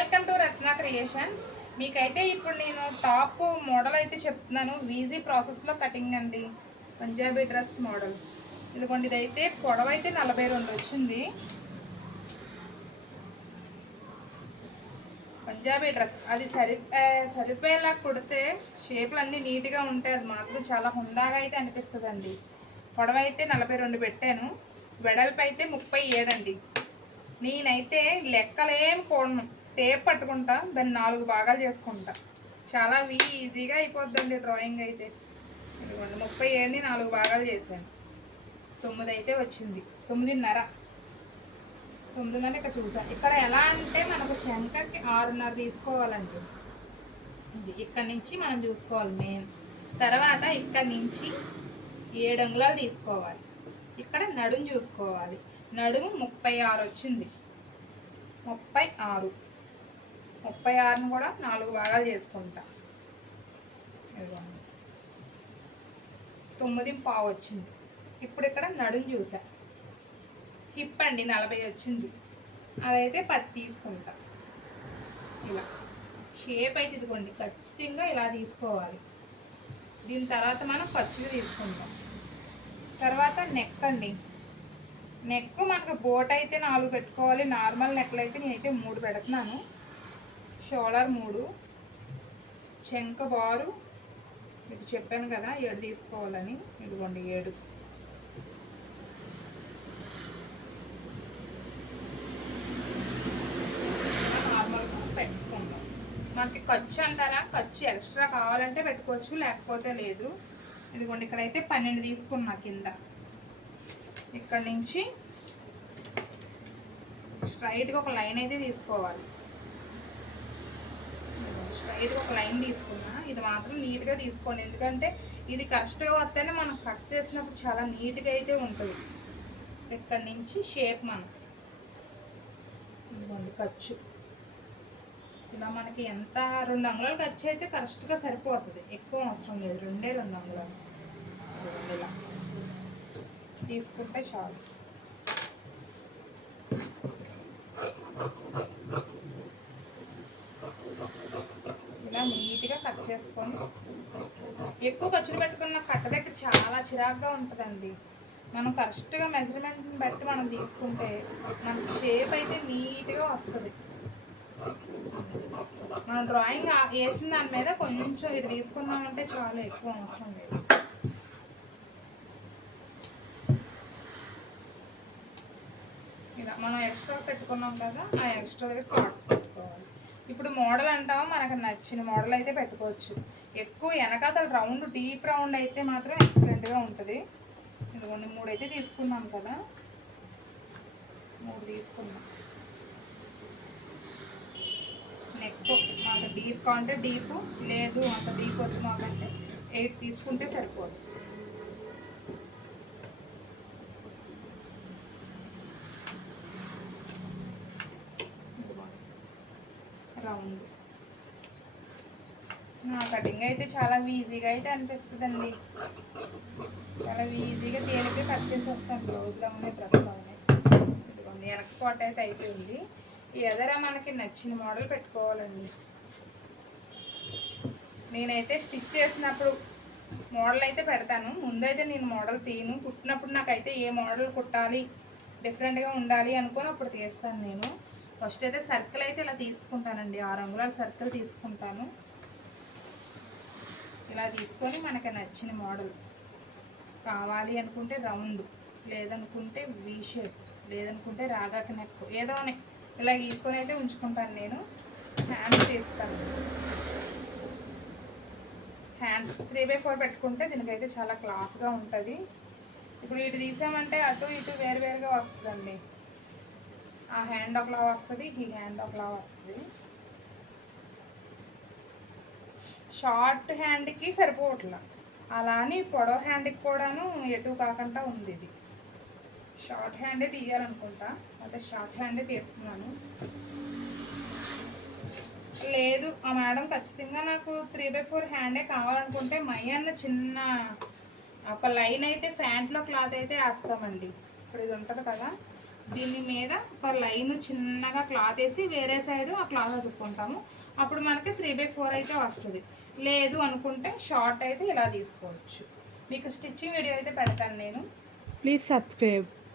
Welcome to Ratna creations. మీకైతే ఇప్పుడు నేను టాప్ మోడల్ అయితే చెప్తున్నాను. ఈజీ ప్రాసెస్లో కటింగ్ అండి. పంజాబీ డ్రెస్ మోడల్ ఇదిగోండి. ఇదైతే పొడవు అయితే 42 వచ్చింది. పంజాబీ డ్రెస్ అది సరిపోయేలా కుడితే షేప్లు అన్నీ నీట్గా ఉంటాయి. అది మాత్రం చాలా హుందాగా అయితే అనిపిస్తుందండి. పొడవు అయితే 42 పెట్టాను. వెడల్పు అయితే 37 అండి. నేనైతే లెక్కలేం కోడను, టేప్ పట్టుకుంటా, దాన్ని 4 భాగాలు చేసుకుంటా. చాలా ఈజీగా అయిపోద్దండి డ్రాయింగ్ అయితే. ఇదిగోండి 37ని 4 భాగాలు చేశాను. 9 అయితే వచ్చింది. 9:30 ఇక్కడ చూసాను. ఇక్కడ ఎలా అంటే మనకు చెంకకి 6:30 తీసుకోవాలండి. ఇది ఇక్కడ నుంచి మనం చూసుకోవాలి మెయిన్. తర్వాత ఇక్కడ నుంచి 7 అంగుళాలు తీసుకోవాలి. ఇక్కడ నడుము చూసుకోవాలి. నడుము 36 వచ్చింది. 36ని కూడా 4 భాగాలు చేసుకుంటా. 9:15 వచ్చింది. ఇప్పుడు ఇక్కడ నడుము చూసా. హిప్ అండి 40 వచ్చింది. అదైతే 10 తీసుకుంటా. ఇలా షేప్ అయితే ఇదిగోండి ఖచ్చితంగా ఇలా తీసుకోవాలి. దీని తర్వాత మనం ఖర్చులు తీసుకుంటాం. తర్వాత నెక్ అండి. నెక్ మనకు బోట్ అయితే 4 పెట్టుకోవాలి. నార్మల్ నెక్లు అయితే నేనైతే 3 పెడుతున్నాను. షోల్డర్ 3, చెంక బారు మీకు చెప్పాను కదా 7 తీసుకోవాలని. ఇదిగోండి 7. నార్మల్గా పెట్టుకుందాం. మనకి ఖర్చు అంటారా, ఖర్చు ఎక్స్ట్రా కావాలంటే పెట్టుకోవచ్చు, లేకపోతే లేదు. ఇదిగోండి ఇక్కడైతే 12 తీసుకున్నా కింద. ఇక్కడ నుంచి స్ట్రైట్గా ఒక లైన్ అయితే తీసుకోవాలి. స్ట్రైట్గా ఒక లైన్ తీసుకున్నా. ఇది మాత్రం నీట్గా తీసుకోండి, ఎందుకంటే ఇది కరెక్ట్గా వస్తేనే మనం కట్స్ చేసినప్పుడు చాలా నీట్గా అయితే ఉంటుంది. ఇక్కడ నుంచి షేప్ మనం ఇదిగోండి ఖర్చు ఇలా మనకి ఎంత 2 అంగుళాలు ఖర్చు అయితే కరెక్ట్గా సరిపోతుంది. ఎక్కువ అవసరం లేదు, 2 అంగుళాలు ఇలా తీసుకుంటే చాలు. ఇలా నీట్గా కట్ చేసుకొని ఎక్కువ ఖర్చులు పెట్టుకున్న కట్ట దగ్గర చాలా చిరాగ్గా ఉంటుందండి. మనం కరెక్ట్గా మెజర్మెంట్ని బట్టి మనం తీసుకుంటే మనకి షేప్ అయితే నీట్గా వస్తుంది. మనం డ్రాయింగ్ వేసిన దాని మీద కొంచెం ఇది తీసుకున్నామంటే చాలా ఎక్కువ అవసరం లేదు. ఇలా మనం ఎక్స్ట్రా పెట్టుకున్నాం కదా, ఆ ఎక్స్ట్రా పార్ట్స్ పెట్టుకోవాలి. ఇప్పుడు మోడల్ అంటామో మనకు నచ్చిన మోడల్ అయితే పెట్టుకోవచ్చు. ఎక్కువ వెనకాతల రౌండ్ డీప్ రౌండ్ అయితే మాత్రం ఎక్సలెంట్గా ఉంటుంది. ఇదిగోండి 3 అయితే తీసుకున్నాం కదా, 3 తీసుకున్నాం. నెక్ మాకు డీప్ కావాలంటే డీప్, లేదు అంత డీప్ వద్దు మాకంటే 8 తీసుకుంటే సరిపోదు. రౌండ్ నా కటింగ్ అయితే చాలా ఈజీగా అయితే అనిపిస్తుందండి. చాలా ఈజీగా తేలిగ్గా కట్ చేసి వస్తాను. బ్లౌజ్లో ఉన్నాయి, డ్రెస్లో ఉన్నాయి. ఇదిగోండి వెనక కోట అయితే అయిపోయింది. ఎదర మనకి నచ్చిన మోడల్ పెట్టుకోవాలండి. నేనైతే స్టిచ్ చేసినప్పుడు మోడల్ అయితే పెడతాను. ముందైతే నేను మోడల్ తీయను. కుట్టినప్పుడు నాకైతే ఏ మోడల్ కుట్టాలి, డిఫరెంట్గా ఉండాలి అనుకొని అప్పుడు తీస్తాను నేను. ఫస్ట్ అయితే సర్కిల్ అయితే ఇలా తీసుకుంటానండి. 6 అంగుళాల సర్కిల్ తీసుకుంటాను. ఇలా తీసుకొని మనకి నచ్చిన మోడల్ కావాలి అనుకుంటే రౌండ్, లేదనుకుంటే వీ షేప్, లేదనుకుంటే రాగాకి నెక్, ఏదో ఇలా తీసుకొని అయితే ఉంచుకుంటాను నేను. హ్యాండ్స్ తీస్తాను. హ్యాండ్స్ 3/4 పెట్టుకుంటే దీనికైతే చాలా క్లాస్గా ఉంటుంది. ఇప్పుడు ఇటు తీసామంటే అటు ఇటు వేరువేరుగా వస్తుందండి. ఆ హ్యాండ్ ఒకలా వస్తుంది, ఈ హ్యాండ్ ఒకలా వస్తుంది. షార్ట్ హ్యాండ్కి సరిపోవట్లా, అలా అని పొడవు హ్యాండ్కి కూడాను ఎటు కాకుండా ఉంది. ఇది షార్ట్ హ్యాండే తీయాలనుకుంటా, అంటే షార్ట్ హ్యాండే తీస్తున్నాను. లేదు ఆ మేడం ఖచ్చితంగా నాకు 3/4 హ్యాండే కావాలనుకుంటే అన్న చిన్న ఒక లైన్ అయితే ప్యాంట్లో క్లాత్ అయితే వేస్తామండి. ఇప్పుడు ఇది ఉంటుంది కదా, దీని మీద ఒక లైన్ చిన్నగా క్లాత్ వేసి వేరే సైడ్ ఆ క్లాత్ అతుక్కుంటాము. అప్పుడు మనకి 3/4 అయితే వస్తుంది. లేదు అనుకుంటే షార్ట్ అయితే ఇలా తీసుకోవచ్చు. మీకు స్టిచ్చింగ్ వీడియో అయితే పెడతాను నేను. Please subscribe.